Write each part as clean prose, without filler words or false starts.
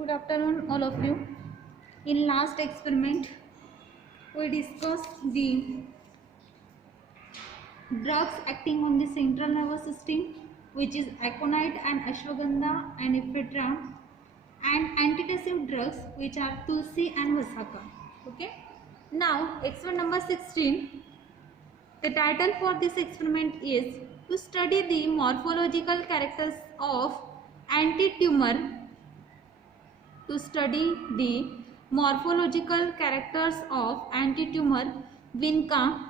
Good afternoon, all of you. In last experiment, we discussed the drugs acting on the central nervous system, which is aconite and ashwagandha and ephedra, and antitussive drugs, which are tulsi and vasaka. Okay. Now, experiment number 16. The title for this experiment is to study the morphological characters of anti-tumor. To study the morphological characters of anti-tumor Vinca,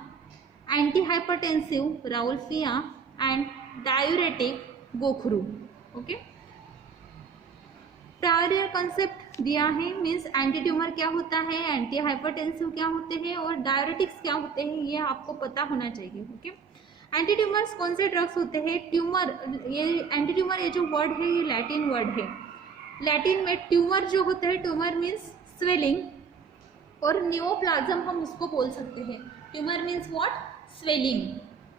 antihypertensive Rauwolfia and diuretic Gokhru. Okay. Prior concept दिया है, means anti tumour क्या होता है, anti hypertensive क्या होते हैं और diuretics क्या होते हैं, ये आपको पता होना चाहिए. ओके. एंटी ट्यूमर्स कौन से ड्रग्स होते हैं? ट्यूमर, ये एंटी ट्यूमर, ये जो वर्ड है ये लैटिन वर्ड है. लैटिन में ट्यूमर जो होता है, ट्यूमर मीन्स स्वेलिंग, और नियोप्लाज्म हम उसको बोल सकते हैं. Tumour means what? Swelling.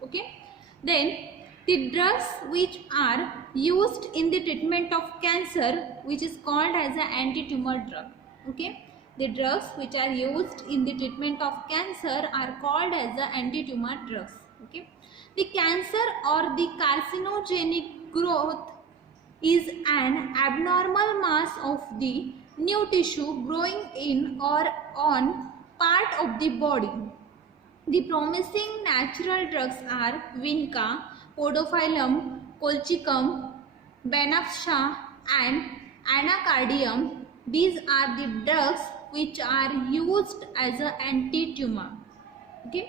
Okay. Then the drugs which are used in the treatment of cancer, which is called as an anti-tumor drug. Okay. The drugs which are used in the treatment of cancer are called as the anti-tumor drugs. Okay. The cancer or the carcinogenic growth is an abnormal mass of the new tissue growing in or on part of the body. The promising natural drugs are Vinca, Podophyllum, Colchicum, Benapsha and Anacardium. These are the drugs which are used as an anti-tumor. Okay.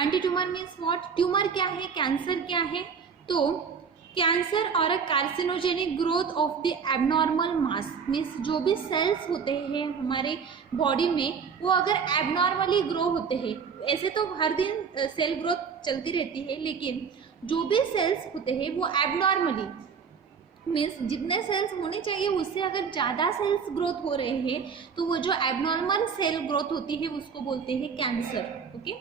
Anti-tumor means what? Tumor क्या है, cancer क्या है? तो cancer और carcinogenic growth of the abnormal mass means जो भी sales होते हैं हमारे बॉडी में, वो अगर एबनॉर्मली ग्रो होते हैं, ऐसे तो हर दिन सेल ग्रोथ चलती रहती है, लेकिन जो भी सेल्स होते हैं वो एबनॉर्मली मीन्स जितने सेल्स होने चाहिए उससे अगर ज़्यादा सेल्स ग्रोथ हो रहे हैं, तो वो जो एबनॉर्मल सेल ग्रोथ होती है उसको बोलते हैं cancer. Okay.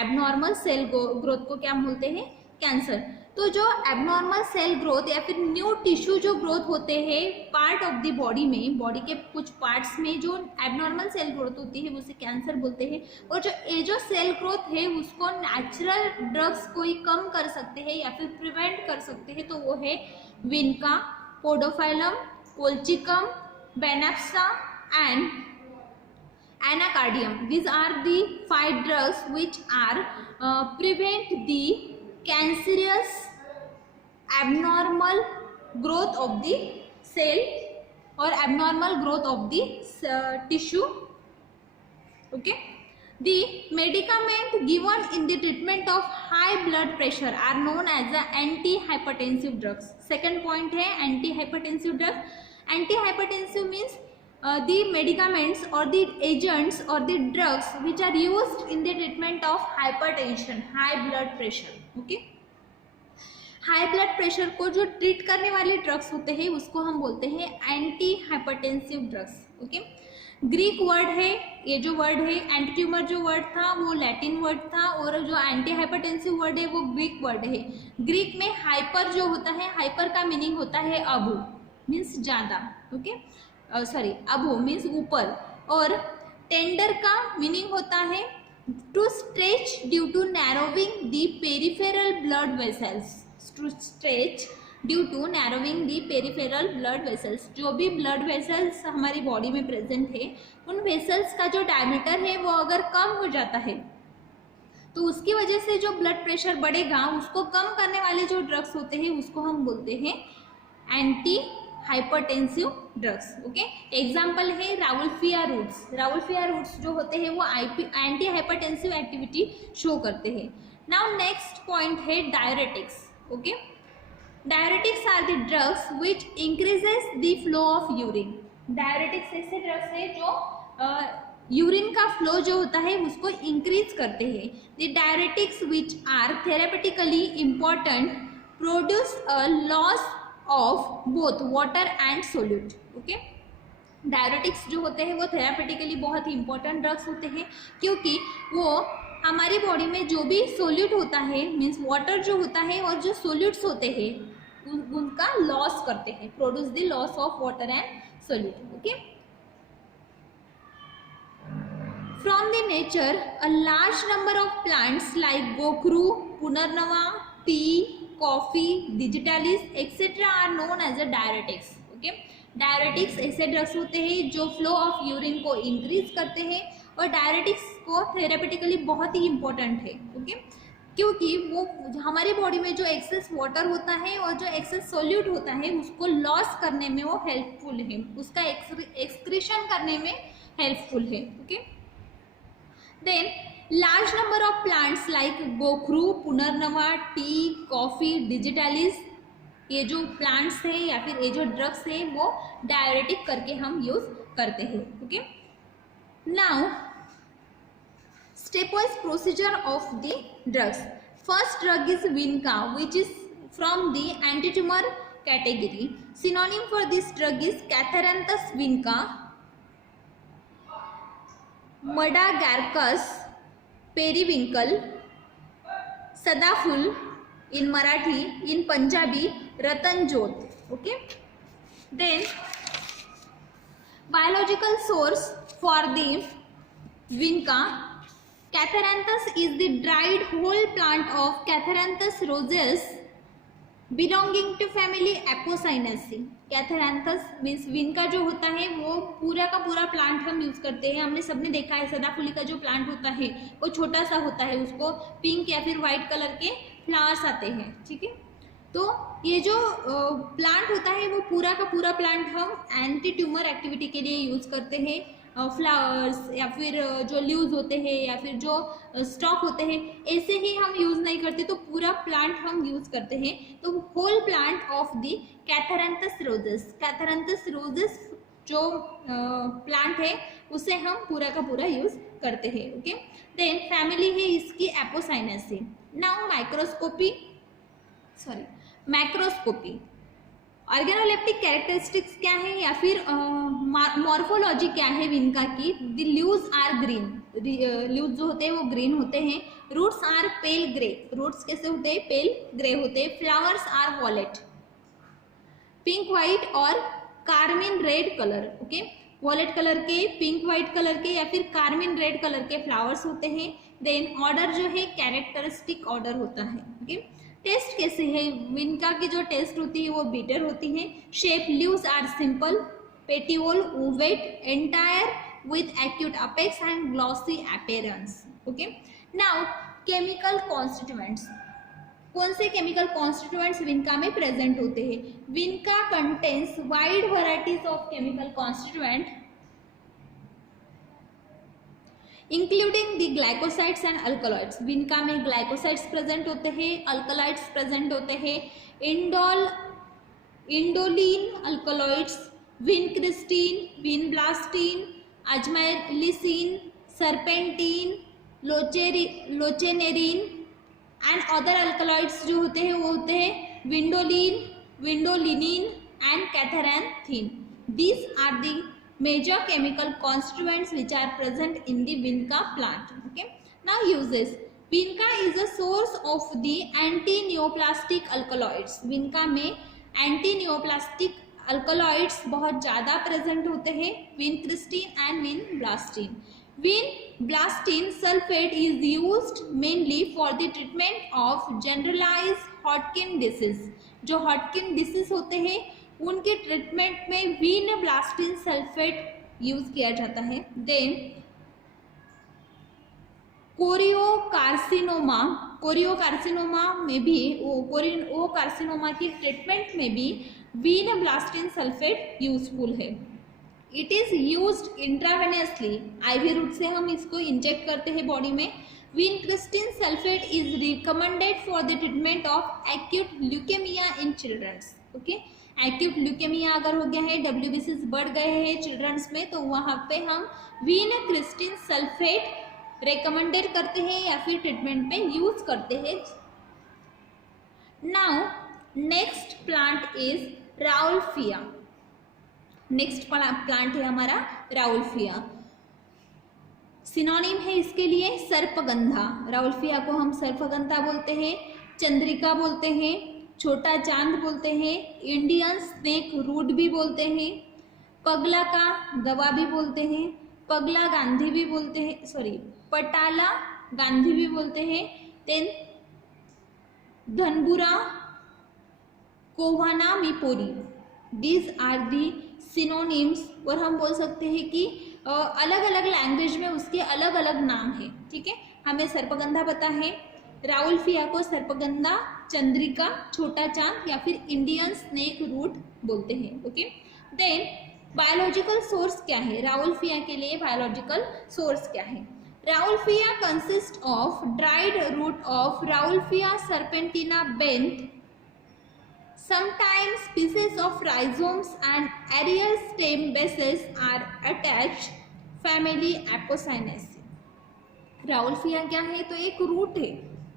Abnormal cell growth को क्या बोलते हैं? कैंसर. तो जो एबनॉर्मल सेल ग्रोथ या फिर न्यू टिश्यू जो ग्रोथ होते हैं पार्ट ऑफ द बॉडी में, बॉडी के कुछ पार्ट्स में जो एबनॉर्मल सेल ग्रोथ होती है उसे कैंसर बोलते हैं. और जो ये जो सेल ग्रोथ है उसको नेचुरल ड्रग्स कोई कम कर सकते हैं या फिर प्रिवेंट कर सकते हैं, तो वो है विनका, पोडोफाइलम, कोल्चिकम, बेनेप्सा and anacardium. These are the 5 drugs which are prevent the cancerous abnormal growth of the cell or abnormal growth of the tissue. Okay. The medicament given in the treatment of high blood pressure are known as the antihypertensive drugs. Second point है antihypertensive drug. Antihypertensive means the medicaments or the agents or the drugs which are used in the treatment of hypertension, high blood pressure. Okay. High blood pressure को जो treat करने वाले drugs होते हैं उसको हम बोलते हैं anti hypertensive drugs. Okay. Greek word है, ये जो वर्ड है एंटी ट्यूमर जो वर्ड था वो लैटिन वर्ड था, और जो एंटी हाइपरटेंसिव वर्ड है वो ग्रीक वर्ड है. ग्रीक में हाइपर जो होता है, हाइपर का मीनिंग होता है अबो मीन्स ज़्यादा. ओके. सॉरी, अबो मीन्स ऊपर, और टेंडर का मीनिंग होता है to stretch due to narrowing the peripheral blood vessels. To stretch due to narrowing the peripheral blood vessels. जो भी ब्लड वेसल्स हमारी बॉडी में प्रेजेंट है उन वेसल्स का जो डायमीटर है वो अगर कम हो जाता है तो उसकी वजह से जो ब्लड प्रेशर बढ़ेगा उसको कम करने वाले जो ड्रग्स होते हैं उसको हम बोलते हैं anti hypertensive drugs. Okay. Example है राउल्फिया रूट्स. राउल्फिया रूट्स जो होते हैं वो एंटी हाइपरटेंसिव एक्टिविटी शो करते हैं. नाउ नेक्स्ट पॉइंट है diuretics. Okay. Diuretics are the drugs which increases the flow of urine. Diuretics ऐसे ड्रग्स है जो यूरिन का फ्लो जो होता है उसको इंक्रीज करते हैं. The diuretics which are therapeutically important produce a loss of both water and solute. Okay. Diuretics जो होते हैं वो थेरापेटिकली बहुत ही इंपॉर्टेंट ड्रग्स होते हैं क्योंकि वो हमारी बॉडी में जो भी सोल्यूट होता है मीन्स वाटर जो होता है और जो सोल्यूट्स होते हैं उनका लॉस करते हैं, produce the loss of water and solute. Okay. From the nature, a large number of plants like gokru, punarnava, tea, coffee, digitalis, etc. are known as a diuretics. Okay, diuretics ऐसे drugs होते हैं जो flow of urine को increase करते हैं और diuretics को therapeutically बहुत ही इम्पोर्टेंट है. ओके, क्योंकि वो हमारी बॉडी में जो एक्सेस वाटर होता है और जो एक्सेस सोल्यूट होता है उसको लॉस करने में वो हेल्पफुल है, उसका एक्सक्रीशन करने में हेल्पफुल है. Okay, then large number of plants like gokhru, punarnava, T, coffee, digitalis, ये जो प्लांट्स हैं या फिर ये जो ड्रग्स हैं वो डायरेटिक करके हम यूज करते हैं. Okay, now stepwise procedure of the drugs. First drug is Vinca, which is from the antitumor category. Synonym for this drug is Catharanthus vinca, Madagascarus, periwinkle, Sadaful in Marathi, in Punjabi Ratanjot. Okay, then biological source for the Vinca. Catharanthus is the dried whole plant of Catharanthus roseus belonging to family Apocynaceae. Catharanthus means vinca जो होता है वो पूरा का पूरा plant हम use करते हैं. हमने सबने देखा है सदाफुली का जो प्लांट होता है वो छोटा सा होता है, उसको पिंक या फिर वाइट कलर के फ्लावर्स आते हैं. ठीक है, तो ये जो प्लांट होता है वो पूरा का पूरा प्लांट हम एंटी ट्यूमर एक्टिविटी के लिए यूज करते हैं. फ्लावर्स या फिर जो लीव्स होते हैं या फिर जो स्टॉक होते हैं ऐसे ही हम यूज़ नहीं करते, तो पूरा प्लांट हम यूज़ करते हैं. तो whole plant of the Catharanthus roseus, Catharanthus roseus जो प्लांट है उसे हम पूरा का पूरा यूज़ करते हैं. ओके, देन फैमिली है इसकी Apocynaceae. Now macroscopy. Organoleptic characteristics क्या है या फिर मॉर्फोलॉजी क्या है विनका की? The leaves are green, leaves जो होते हैं वो ग्रीन होते हैं. Roots are pale grey, roots कैसे होते हैं? पेल ग्रे होते हैं. Flowers are violet, pink white और carmine red colour. Okay, violet colour के, पिंक वाइट कलर के या फिर कार्मिन रेड कलर के फ्लावर्स होते हैं. देन ऑर्डर जो है कैरेक्टरिस्टिक ऑर्डर होता है. ओके, टेस्ट कैसे है? विनका की जो टेस्ट होती है वो बीटर होती है. Shape leaves are simple, petiole ovate, entire with acute apex and glossy appearance. Okay, now chemical constituents. कौन से केमिकल कॉन्स्टिट्यूएंट्स विनका में प्रेजेंट होते हैं? Vinca contains wide varieties of chemical constituent including the glycosides and alkaloids. Vinca में glycosides present होते हैं, alkaloids present होते हैं. Indoline alkaloids, vincristine, vinblastine, ajmalicine, serpentine, lochnerine and other alkaloids जो होते हैं वो होते हैं vindoline, विंडोलिनिन and catharanthine. These are the major chemical constituents which are present in the vinca plant. Okay, now uses. Vinca is a source of the anti-neoplastic alkaloids. vinca में anti-neoplastic alkaloids बहुत ज़्यादा present होते हैं. विनक्रिस्टीन and विनब्लास्टीन. विनब्लास्टीन sulfate is used mainly for the treatment of generalized Hodgkin disease. जो Hodgkin disease होते हैं उनके treatment में विनब्लास्टीन सल्फेट यूज किया जाता है. देन कोरियोकार्सिनोमा में भी कार्सिनोमा की ट्रीटमेंट में भी विनब्लास्टीन सल्फेट यूजफुल है. It is used intravenously, IV route से हम इसको इंजेक्ट करते हैं बॉडी में. Vincristine sulphate is recommended for the treatment of acute leukaemia in childrens. Okay, acute leukaemia अगर हो गया है, WBCs बढ़ गए हैं चिल्ड्रंस में, तो वहाँ पे हम विनक्रिस्टीन सल्फेट रिकमेंडेड करते हैं या फिर ट्रीटमेंट पे यूज करते हैं. Now next plant is rauwolfia. Next plant है हमारा राउल्फिया. सिनोनिम है इसके लिए सर्पगंधा. राउल्फिया को हम सर्पगंधा बोलते हैं, चंद्रिका बोलते हैं, छोटा चांद बोलते हैं, इंडियन स्नेक रूट भी बोलते हैं, पगला का दवा भी बोलते हैं, पगला गांधी भी बोलते हैं, सॉरी पटाला गांधी भी बोलते हैं। देन धनबुरा कोहाना मिपोरी, दीज आर दी सिनोनिम्स। और हम बोल सकते हैं कि अलग अलग लैंग्वेज में उसके अलग अलग नाम है। ठीक है, हमें सर्पगंधा पता है, राउल्फिया को सर्पगंधा, चंद्रिका, छोटा चांद या फिर इंडियन स्नेक रूट बोलते हैं। ओके, देन बायोलॉजिकल सोर्स क्या है, राउल्फिया के लिए बायोलॉजिकल सोर्स क्या है। Rauwolfia consist of dried root of rauwolfia serpentina Benth, sometimes pieces of rhizomes and aerial stem bases are attached, family Apocynaceae। Rauvolfia क्या है, तो एक रूट है।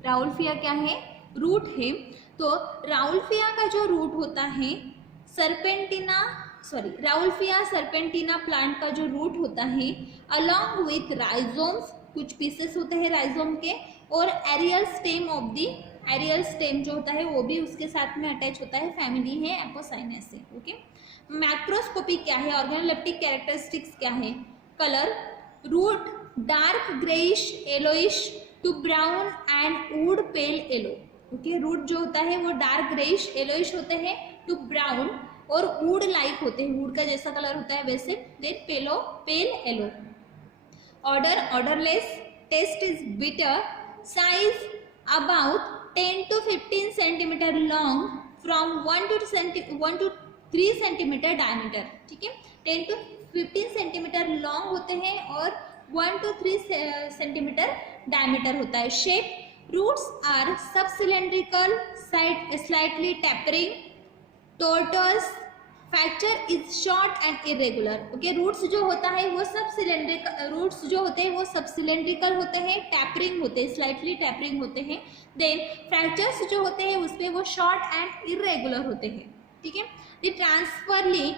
राउल्फिया क्या है, रूट है। तो राउल्फिया का जो रूट होता है राउल्फिया सर्पेंटिना प्लांट का जो रूट होता है अलॉन्ग विथ राइजोम्स, कुछ पीसेस होते हैं राइजोम के, और aerial stem of the, aerial stem जो होता है वो भी उसके साथ में अटैच होता है, फैमिली है एपोसाइनेसी। ओके, मैक्रोस्कोपी क्या है, ऑर्गेनोलेप्टिक कैरेक्टरिस्टिक्स क्या है, colour, root dark greyish yellowish to brown and wood pale yellow. Okay, root जो होता है वो डार्क ग्रेइश येलोइश होते हैं टू ब्राउन, और वुड लाइक होते हैं, वुड का जैसा कलर होता है वैसे। Then pale yellow. Order orderless, taste is bitter, size about 10 to 15 centimeter long from 1 to 3 centimeter diameter। ठीक है, 10 to 15 centimeter long होते हैं और 1 to 3 centimeter diameter होता है। Shape, roots are subcylindrical, slightly tapering, tortuous, fracture is short and irregular. Okay, roots जो होता है वो सब सिलेंड्रिकल, रूट्स जो होते हैं वो सब सिलेंड्रिकल होते हैं, टैपरिंग होते हैं, स्लाइटली टैपरिंग होते हैं। देन फ्रैक्चर्स जो होते हैं उसमें वो शॉर्ट एंड इरेगुलर होते हैं। ठीक है, the transversely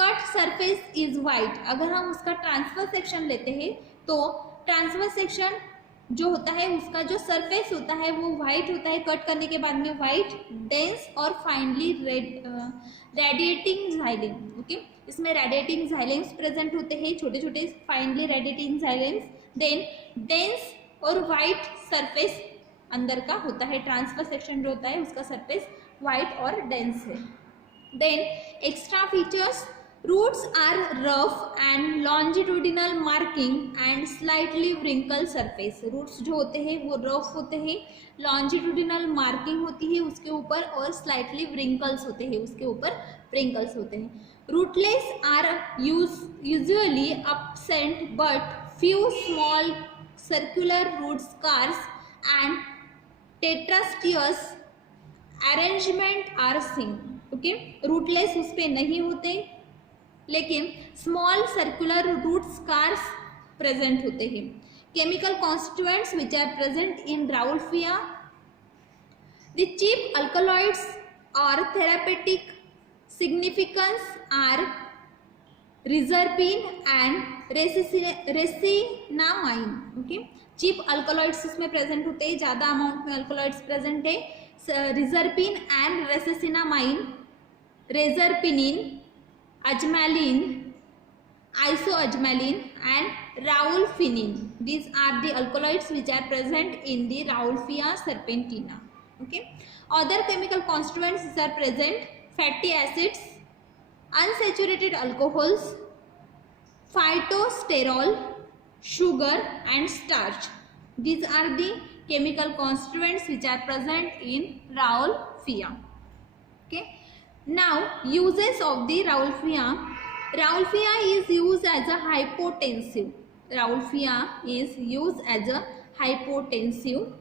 cut surface is white. अगर हम उसका ट्रांसफर सेक्शन लेते हैं तो ट्रांसफर सेक्शन जो होता है उसका जो सरफेस होता है वो वाइट होता है, कट करने के बाद में वाइट, डेंस और फाइनली रेडिएटिंग जाइलेम। ओके, इसमें रेडिएटिंग जाइलेम्स प्रेजेंट होते हैं, छोटे छोटे फाइनली रेडिएटिंग जाइलेम्स। देन डेंस और वाइट सरफेस अंदर का होता है, ट्रांसफर सेक्शन जो होता है उसका सरफेस वाइट और डेंस है। Then extra features, roots are rough and longitudinal marking and slightly wrinkled surface। roots जो होते हैं वो rough होते हैं, longitudinal marking होती है उसके ऊपर, और slightly wrinkles होते हैं उसके ऊपर, wrinkles होते हैं। rootless are usually absent but few small circular root scars and tetrasteous arrangement are seen। Okay, rootless उस पे नहीं होते लेकिन small circular root scars present होते हैं। Chemical constituents which are present in rauwolfia, the chief alkaloids और therapeutic significance are reserpine and rescinnamine. Okay, chief alkaloids उसमें present होते हैं, ज़्यादा अमाउंट में अल्कलॉइड्स प्रेजेंट है। Reserpine and rescinnamine, reserpinine, ajmalin, isoajmalin and raulfinin, these are the alkaloids which are present in the Raulfia serpentina। okay, other chemical constituents are present, fatty acids, unsaturated alcohols, phytosterol, sugar and starch, these are the chemical constituents which are present in Raulfia। okay, now uses of the Raulfia, Raulfia is used as a hypotensive, Raulfia is used as a hypotensive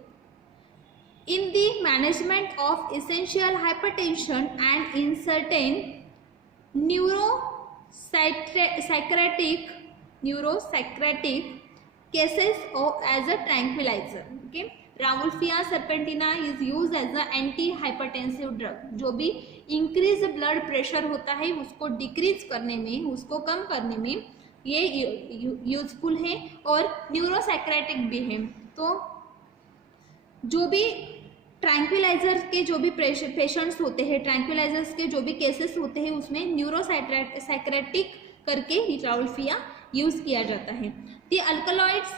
in the management of essential hypertension and in certain neuropsychiatric cases or as a tranquilizer। okay, rauwolfia serpentina is use as a anti hypertensive drug. जो भी increase blood pressure होता है उसको decrease करने में, उसको कम करने में ये यूजफुल है, और न्यूरोसाइक्रेटिक भी है। तो जो भी ट्रैंक्विलाइजर के जो भी पेशेंट्स होते हैं, ट्रैंक्विलाइजर्स के जो भी केसेस होते हैं उसमें न्यूरोसाइक्रेटिक करके राउल्फिया यूज किया जाता है। The alkaloids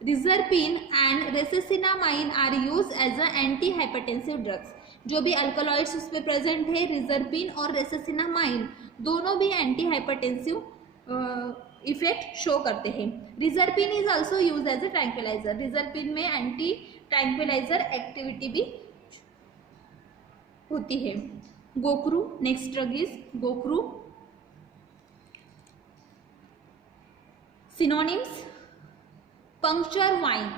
reserpine and rescinnamine are use as a anti hypertensive drugs. जो भी अल्कलॉइड्स उसमें प्रेजेंट है, रिजरपिन और रेसेसिनामाइन, दोनों भी एंटी हाइपरटेंसिव इफेक्ट शो करते हैं। Reserpine is also use as a tranquilizer. Reserpine में एंटी ट्रैंक्विलाइजर एक्टिविटी भी होती है। Gokhru, next drug is gokhru. Synonyms, puncture vine,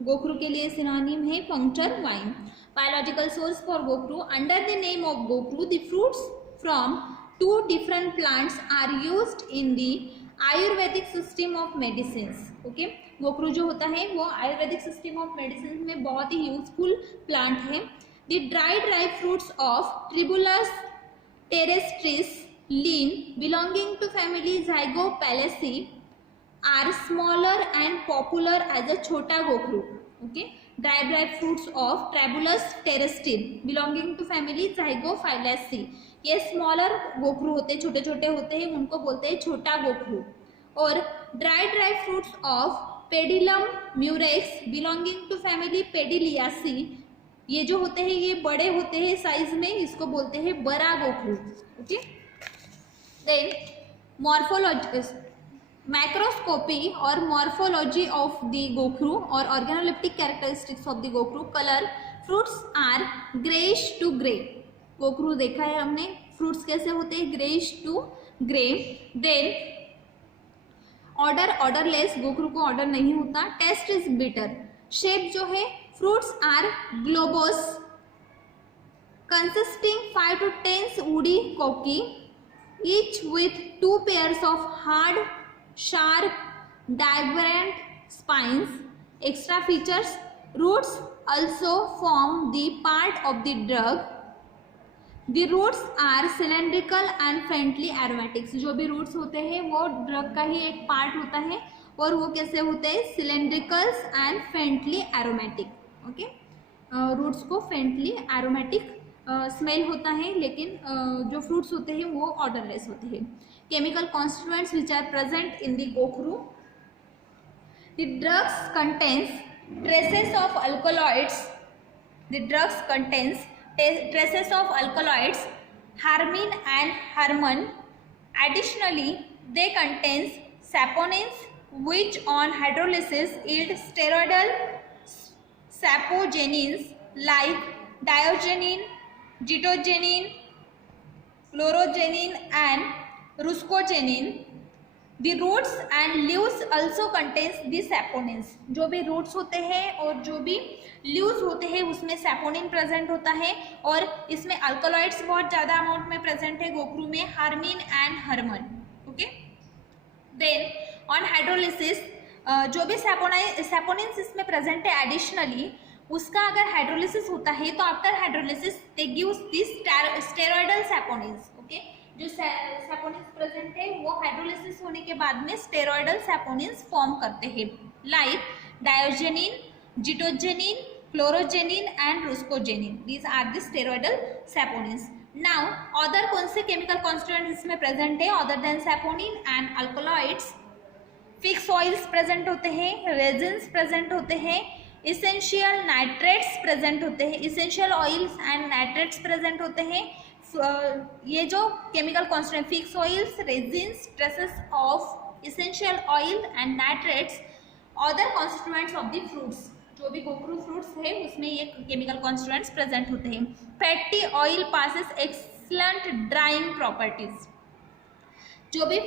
गोक्रू के लिए सिनोनिम है puncture vine. Biological source for gokhru, under the name of gokhru the fruits from 2 different plants are used in the Ayurvedic system of medicine. Okay, गोक्रू जो होता है वो आयुर्वेदिक सिस्टम ऑफ मेडिसिन में बहुत ही यूजफुल प्लांट है। The dry fruits of Tribulus terrestris Linn belonging to family Zygophyllaceae are smaller and popular as a छोटा gokhru. Okay, dry fruits of Tribulus terrestris belonging to family Zygophyllaceae, ये smaller गोक्रू होते हैं, छोटे छोटे होते हैं, उनको बोलते हैं छोटा गोक्रू। और dry fruits of Pedalium murex belonging to family Pedaliaceae, ये जो होते हैं ये बड़े होते हैं साइज में, इसको बोलते हैं बड़ा गोक्रू। ओके, देन मॉर्फोलॉजी, मैक्रोस्कोपी और मॉर्फोलॉजी ऑफ द गोक्रू और organoleptic characteristics of the gokhru. Colour, fruits are greyish to grey, गोक्रू देखा है हमने, फ्रूट्स कैसे होते हैं, greyish to grey. Then odour, odourless, गोक्रू को ऑर्डर नहीं होता। टेस्ट इज बिटर, शेप जो है, fruits are globose consisting 5 to 10 woody cocky each with 2 pairs of hard sharp divergent spines. Extra features, roots also form the part of the drug. The roots are cylindrical and faintly aromatics, जो भी roots होते हैं वो drug का ही एक part होता है और वो कैसे होते हैं, cylindricals and faintly aromatic. Okay, roots को फेंटली एरोमेटिक स्मेल होता है, लेकिन जो फ्रूट्स होते हैं वो ऑर्डरलेस होते हैं। Chemical constituents which are present in the gokhru, the drugs contains traces of alkaloids, the drugs contains traces of alkaloids, harmine and harmon. Additionally, they contains saponins which on hydrolysis yield steroidal sapogenins like diogenin, gitogenin, chlorogenin and ruscogenin. The roots and leaves also contains the saponins, जो भी roots होते हैं और जो भी leaves होते हैं उसमें सैपोनिन प्रेजेंट होता है और इसमें अल्कलॉइड्स बहुत ज़्यादा अमाउंट में प्रेजेंट है गोक्रू में, harmine and harman. Okay, then on hydrolysis जो भी सैपोनिन्स इसमें प्रेजेंट है एडिशनली, उसका अगर हाइड्रोलिसिस होता है तो after hydrolysis they gives this steroidal saponins. Okay, जो सैपोनिन्स प्रेजेंट है वो हाइड्रोलिसिस होने के बाद में स्टेरॉइडल सैपोनिन्स फॉर्म करते हैं, like diosgenin, gitogenin, chlorogenin and ruscogenin. These are the steroidal saponins. Now, other कौन से chemical constituents इसमें present है other than saponin and alkaloids? Fixed oils present होते हैं, resins present होते हैं, essential nitrates present होते हैं, essential oils and nitrates present होते हैं। ये जो chemical constituent fixed oils, resins, traces of essential oil and nitrates, other constituents of the fruits, जो भी गोक्रू फ्रूट्स है उसमें ये केमिकल कॉन्स्टिट्यूएंट्स प्रेजेंट होते हैं। Fatty oil possesses excellent drying properties, जो भी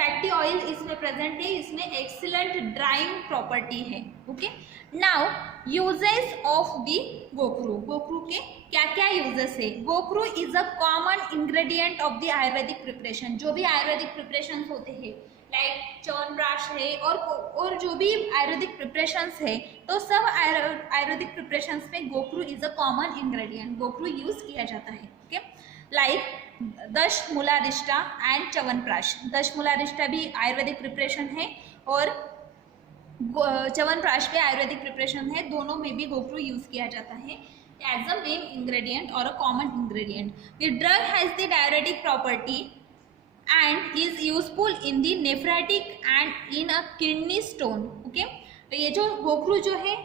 फैटी ऑयल इसमें प्रेजेंट है इसमें एक्सीलेंट ड्राइंग प्रॉपर्टी है। Okay, now uses of the gokhru, गोक्रू के क्या क्या यूजेस है। Gokhru is a common ingredient of the Ayurvedic preparation, जो भी आयुर्वेदिक प्रिपरेशन होते हैं लाइक च्यवनप्राश है और जो भी आयुर्वेदिक प्रिपरेशंस है तो सब आयुर्वेदिक प्रिपरेशंस में gokhru is a common ingredient, गोक्रू यूज किया जाता है। Okay, like Dashmularishta and Chyawanprash, Dashmularishta भी आयुर्वेदिक प्रिपरेशन है और च्यवनप्राश भी आयुर्वेदिक प्रिपरेशन है, दोनों में भी गोक्रू यूज किया जाता है एज अ मेन इंग्रेडिएंट और अ common ingredient. The drug has the diuretic property and is useful in the nephritic and in a kidney stone. Okay, तो ये जो गोखरू जो है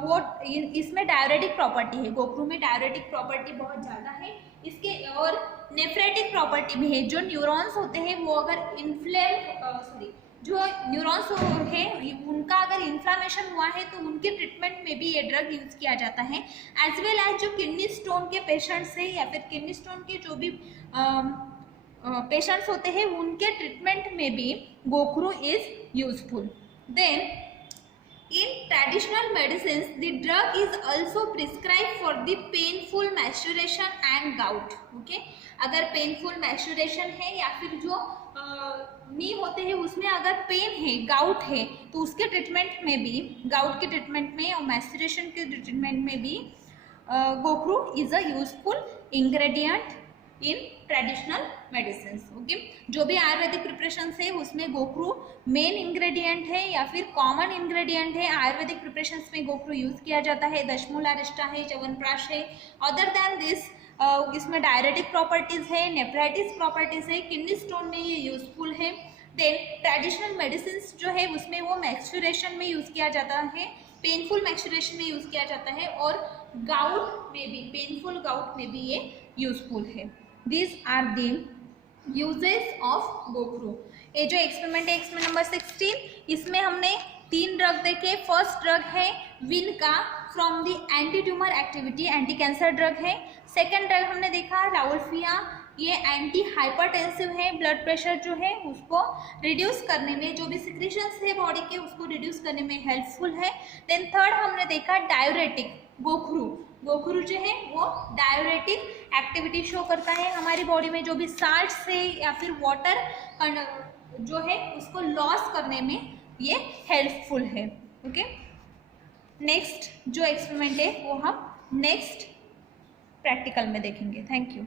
वो इसमें डायरेटिक प्रॉपर्टी है, गोखरू में डायरेटिक प्रॉपर्टी बहुत ज़्यादा है इसके, और नेफ्रेटिक प्रॉपर्टी भी है। जो न्यूरॉन्स होते हैं वो अगर जो न्यूरॉन्स है उनका अगर इन्फ्लामेशन हुआ है तो उनके ट्रीटमेंट में भी ये ड्रग यूज़ किया जाता है। एज वेल एज जो किडनी स्टोन के पेशेंट्स हैं या फिर किडनी स्टोन के जो भी पेशेंट्स होते हैं उनके ट्रीटमेंट में भी gokhru is useful. Then in traditional medicines the drug is also prescribed for the painful maceration and gout. Okay, अगर पेनफुल मैचुरेशन है या फिर जो नी होते हैं उसमें अगर पेन है, गाउट है, तो उसके ट्रीटमेंट में भी, गाउट के ट्रीटमेंट में और मैचुरेशन के ट्रीटमेंट में भी gokhru is a useful ingredient in traditional medicine. Okay, जो भी आयुर्वेदिक प्रिपरेशंस है उसमें गोखरू मेन इंग्रेडिएंट है या फिर कॉमन इंग्रेडिएंट है। आयुर्वेदिक प्रिपरेशंस में गोखरू यूज किया जाता है, दशमूल अरिष्टा है, च्यवनप्राश है। अदर देन दिस इसमें डायरेटिक प्रॉपर्टीज है, नेफ्राइटिस प्रॉपर्टीज है, किडनी स्टोन में ये यूजफुल है। देन ट्रेडिशनल मेडिसिन जो है उसमें वो मैक्सुरेशन में यूज किया जाता है, पेनफुल मैक्सुरेशन में यूज किया जाता है, और गाउट में भी, पेनफुल गाउट में भी ये यूजफुल है। These are the uses of गोखरू। ये जो एक्सपेरिमेंट है, एक्सपेरिमेंट नंबर 16, इसमें हमने 3 ड्रग देखे। फर्स्ट ड्रग है vinca from the anti tumour activity, anti cancer drug है। सेकेंड ड्रग हमने देखा राउल्फिया, ये एंटी हाइपरटेंसिव है, ब्लड प्रेशर जो है उसको रिड्यूस करने में, जो भी सिक्रीशंस है बॉडी के उसको रिड्यूस करने में हेल्पफुल है। देन थर्ड हमने देखा डायरेटिक गोखरू। गोखरू जो है वो डायरेटिक एक्टिविटी शो करता है हमारी बॉडी में, जो भी साल्ट्स है या फिर वाटर जो है उसको लॉस करने में ये हेल्पफुल है। ओके, नेक्स्ट जो एक्सपेरिमेंट है वो हम नेक्स्ट प्रैक्टिकल में देखेंगे। Thank you.